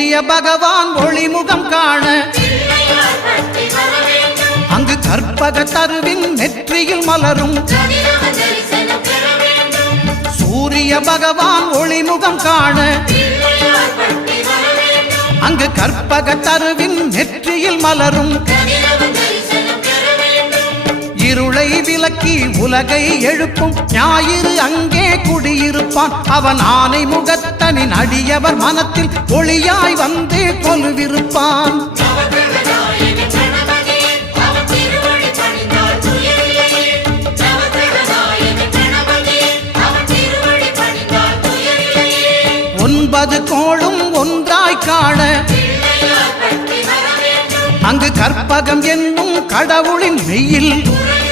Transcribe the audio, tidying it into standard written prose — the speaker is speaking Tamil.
சூரிய பகவான் ஒளிமுகம் காண அங்கு கற்பக தருவின் நெற்றியில் மலரும் சூரிய பகவான் ஒளிமுகம் காண அங்கு கற்பக தருவின் நெற்றியில் மலரும் இருளை விலக்கி உலகை எழுப்பும் ஞாயிறு அங்கே குடியிருப்பான் அவன் ஆனை முகத்தனின் அடியவர் மனத்தில் ஒளியாய் வந்து கொலுவிருப்பான் ஒன்பது கோளும் ஒன்றாய் காண அங்கு கற்பகம் என்னும் கடவுளின் மெய்யில்